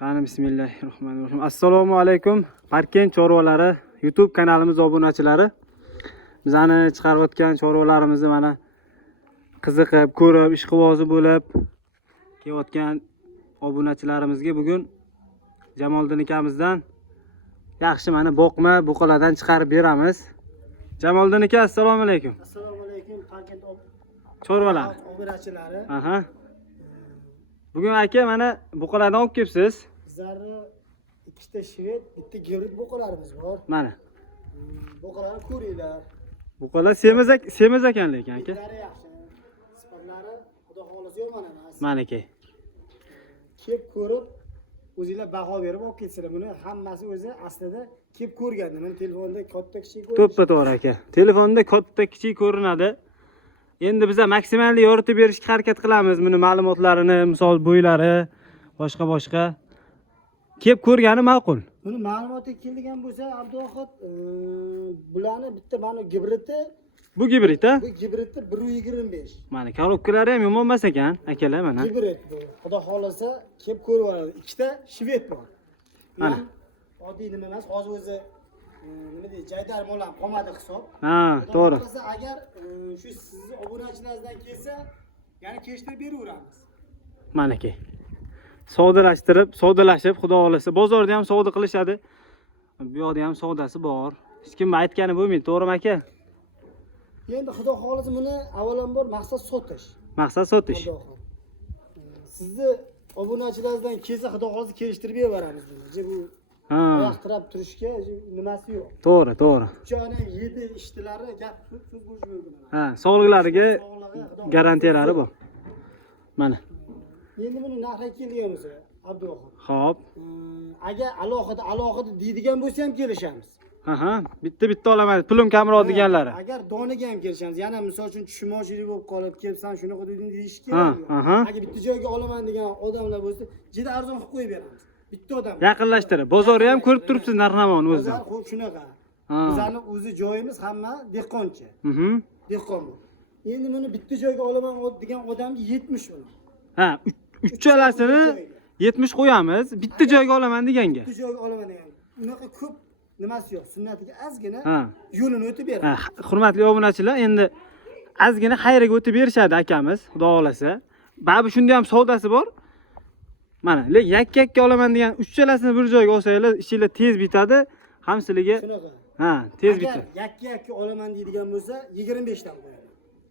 Qani bismillahirrohmanirrohim. Assalomu alaykum. Parkent chorvalari YouTube kanalimiz obunachilari. Bizani chiqarayotgan chorvalarimizni mana qiziqib, ko'rib, ishqibozi bo'lib kelayotgan obunachilarimizga bugun Jamoliddin akamizdan yaxshi mana boqma buqalardan chiqarib beramiz. Jamoliddin aka, assalomu alaykum. Assalomu alaykum. Parkent chorvalar obunachilari. Aha. Bugun aka mana buqalardan olib kelibsiz. Bizlarni ikkita shved, bitta gibrid buqalarimiz bor. Mana. Buqalarni ko'ringlar. Buqalar semiz ekan lekin aka. Sizlari yaxshi. Sifatlari xudo xolisi yomon emas. Mana aka. Kelib ko'rib, o'zingizlar baho berib olib ketsizlar. Buni hammasi o'zi aslida kelib ko'rganda, men telefonda katta kichik ko'rdim. To'ppa-to'g'ri aka. Telefonda katta kichik ko'rinadi. Endi biz maksimalli yoritib berishga harakat qilamiz. Buni ma'lumotlarini, misol bo'ylari, boshqa kelib ko'rgani ma'qul. Buni ma'lumoti kelgan bo'lsa, Abduvohid bularni bitta mana gibridni, Bu gibrid a? bu gibridni 125. Mana korobkalari ham yomon emas ekan, akalar mana. Gibrid bu. Xudo xolasa kelib ko'rib oladi. Ikkita shved bor. Mana. Oddiy nima emas, hozir o'zi nima deydi, jaydar mo'lam qolmadi hisob. Ha, to'g'ri. Agar shu sizni obunachilaringizdan kelsa, yana kelishtirib beraveramiz. Mana aka. Savdolashib, xudo xolasa bozorda ham savdo qilishadi. Bu yoqda ham savdasi bor. Hech kim aytgani bo'lmaydi, to'g'rimi aka? Endi xudo xolasa buni avvalambor maqsad sotish. Maqsad sotish. Sizni obunachilaringizdan kelsa, xudo xolasa kelishtirib beraveramiz buni. Bu Ha. oyoq tirab turishga nimasi yo'q. To'g'ri. Joyning 7 ishtilari gap so'z bo'lishi mumkin. Ha, sog'liqlariga garantiyalari bor. Mana. Endi buni narxiga kelgan bo'lsa, Abduvohid. Xo'p. Agar alohida deydigan bo'lsa ham kelishamiz. Aha, bitta olaman, pulim kamroq deganlari. Agar doniga ham kelishamiz. Yana misol uchun tushunmovchilik bo'lib qolib, kelsan shunaqa deding deyish kerak. Agar bitta joyga olaman degan odamlar bo'lsa, juda arzon qilib qo'yib beramiz. Bitta odam. Yaqinlashtirib, bozorni ham ko'rib turibsiz narx-navoni o'zi. Bozor xo'p shunaqa. Bizlarning o'zi joyimiz hamma dehqonchi. Dehqon. Endi buni bitta joyga olaman degan odamga 70 million. Ha, uchalasini 70 qo'yamiz, bitta joyga olaman deganga. Bitta joyga olaman degan. Unaqa ko'p nimasi yo'q. Sunnatiga ozgina Ha. yo'lini o'tib beradi. Ha, hurmatli obunachilar, endi ozgina xayriga o'tib berishadi akamiz, xudo xolasa. Babi shunda ham savdosi bor. Mana, lekin yakka olaman degan uchalasini bir joyga olsanglar, ishinglar tez bitadi, hamsiliga. Shunaqa. Ha, tez bitadi. Yakka olaman deydigan bo'lsa, 25 dan qo'yadi.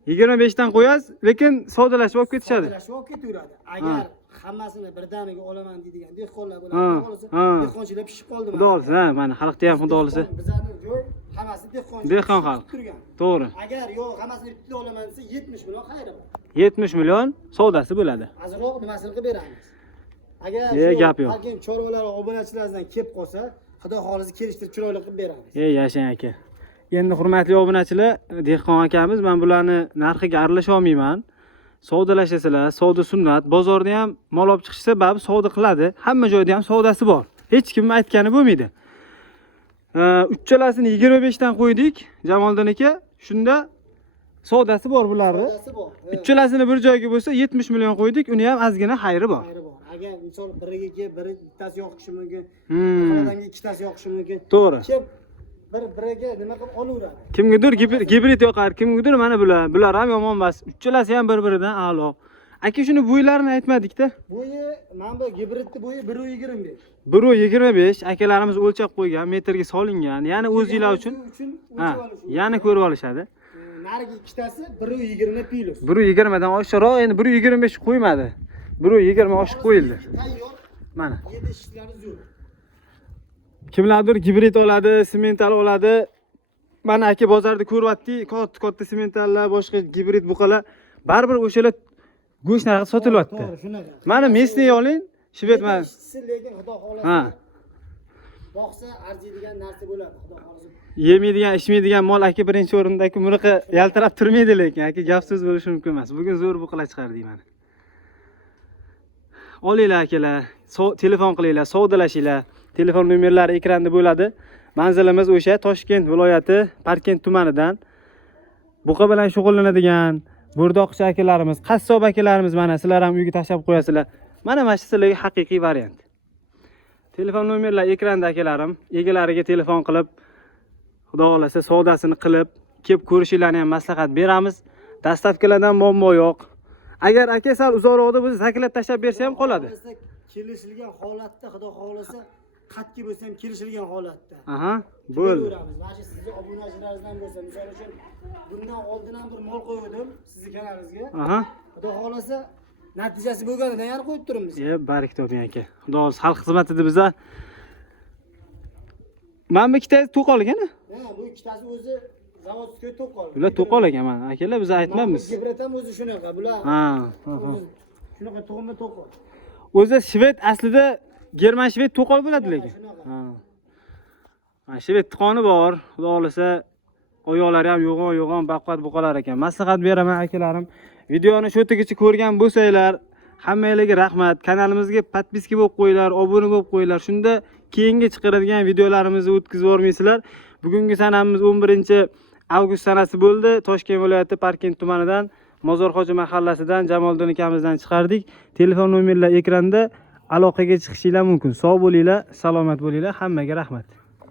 25 dan qo'yasiz, lekin savdolashib olib ketishadi. Savdolashib olib ketaveradi. Agar hammasini birdaniga olaman deydigan dehqonlar bilan qolsa, dehqonchilar pishib qoldi. Xudo xolasa, mana xalqda ham xudo xolasa. Bizlarning joy hammasi dehqonchilik. Dehqon xalq. To'g'ri. Agar yo'q, hammasini bitta olaman desa 70 million xayri bor. 70 million savdosi bo'ladi. Azroq nimasini qilib beramiz. Agar gap yo'q. Balkim chorvalar obunachilaringizdan kelib qolsa, xudo xolisi kelishtirib chiroyli qilib beramiz. Yashang aka. Endi hurmatli obunachilar, dehqon akamiz, men bularni narxiga aralasha olmayman. Savdolashasizlar, savdo sunnat, bozorda ham mol olib chiqishsa, babi savdo qiladi. Hamma joyda ham savdosi bor. Hech kim aytgani bo'lmaydi. Uchalasini 25 dan qo'ydik, Jamoliddin aka. Shunda savdosi bor bularni. Savdosi bor. Uchalasini bir joyga bo'lsa 70 million qo'ydik, uni ham ozgina xayri bor. Agar misol biriga kelib, bittasi yoqishi mumkin, odamga ikkitasi yoqishi mumkin. To'g'ri. Kelib biriga nima qilib olaveradi. Kimgadir gibrid yoqar, kimgadir mana bular ham yomon emas. Uchalasi ham bir-biridan a'lo. Aka shuni bo'ylarini aytmadik-da. Bo'yi, mana bu gibridning bo'yi 1.25. 1.25 akalarimiz o'lchab qo'ygan, metrga solingan. Ya'ni o'zingizlar uchun yana ko'rib olishadi. Narigi ikkitasi 1.20 plus. 1.20 dan oshiqroq, endi 1.25 qo'ymadi. 1.20 oshib qo'yildi. Tayyor. Mana. 7 ishlari zo'r. Kimlardir gibrid oladi, semental oladi. Mana aka bozorda ko'ryapti, katta sementallar, boshqa gibrid buqalar baribir o'shalar go'sht narxi sotilyapti. To'g'ri, shunaqa. Mana mesni oling, shved mana. Lekin xudo xolasa. Ha. Boqsa arziydigan narsa bo'ladi, xudo xolasa. Yemaydigan, ichmaydigan mol aka birinchi o'rinda-ku, bunaqa yaltirab turmaydi lekin aka gap so'z bo'lishi mumkin emas. Bugun zo'r buqalar chiqardik mana. Olinglar akalar, telefon qilinglar, savdolashinglar. Telefon nomerlari ekranda bo'ladi. Manzilimiz o'sha Toshkent viloyati Parkent tumanidan. Buqa bilan shug'ullanadigan bo'rdoqchi akalarimiz, qassob akalarimiz mana sizlar ham uyga tashlab qo'yasizlar. Mana mana shu sizlarga haqiqiy variant. Telefon nomerlar ekranda akalarim. Egalariga telefon qilib, xudo xolasa savdosini qilib, kelib ko'rishinglarni ham maslahat beramiz. Dastavkalardan muammo yo'q. Agar aka sal uzoqroqda bo'lsa, zaklab tashlab bersa ham qoladi. Kelishilgan holatda, xudo xolasa, qatki bo'lsa ham kelishilgan holatda. Aha, bo'ldi. Mana shu sizga obunachilaringizdan bo'lsa, misol uchun bundan oldin ham bir mol qo'ydim sizni kanalingizga. Aha. Xudo xolasa, natijasi bo'lganidan yana qo'yib turibmiz. Barak toping aka. Xudo xolasa xalq xizmatida biza. Mana bu ikkitasi to'qol ekan. Bu ikkitasi o'zi zavodskiy to'qol. Bular to'qol ekan mana. Akalar biz aytmaymiz. Gibrat ham o'zi shunaqa. Bular shunaqa tug'imli to'qol. O'zi shved aslida German shved to'qol bo'ladi lekin. Ha. Shved qoni bor. Xudo xolasa oyoqlari ham yo'g'on baqvat buqalar ekan. Maslahat beraman akalarim. Videoni shu yergacha ko'rgan bo'lsanglar, hammanglarga rahmat. Kanalimizga podpiska bo'lib qo'yinglar, obuna bo'lib qo'yinglar. Shunda keyingi chiqaradigan videolarimizni o'tkazib o'rmaysizlar. Bugungi sanamiz 11-avgust sanasi bo'ldi. Toshkent viloyati Parkent tumanidan Mozorxo'ja mahallasidan Jamoliddin akamizdan chiqardik. Telefon nomerlar ekranda, aloqaga chiqishinglar mumkin. Sog' bo'linglar, salomat bo'linglar. Hammaga rahmat.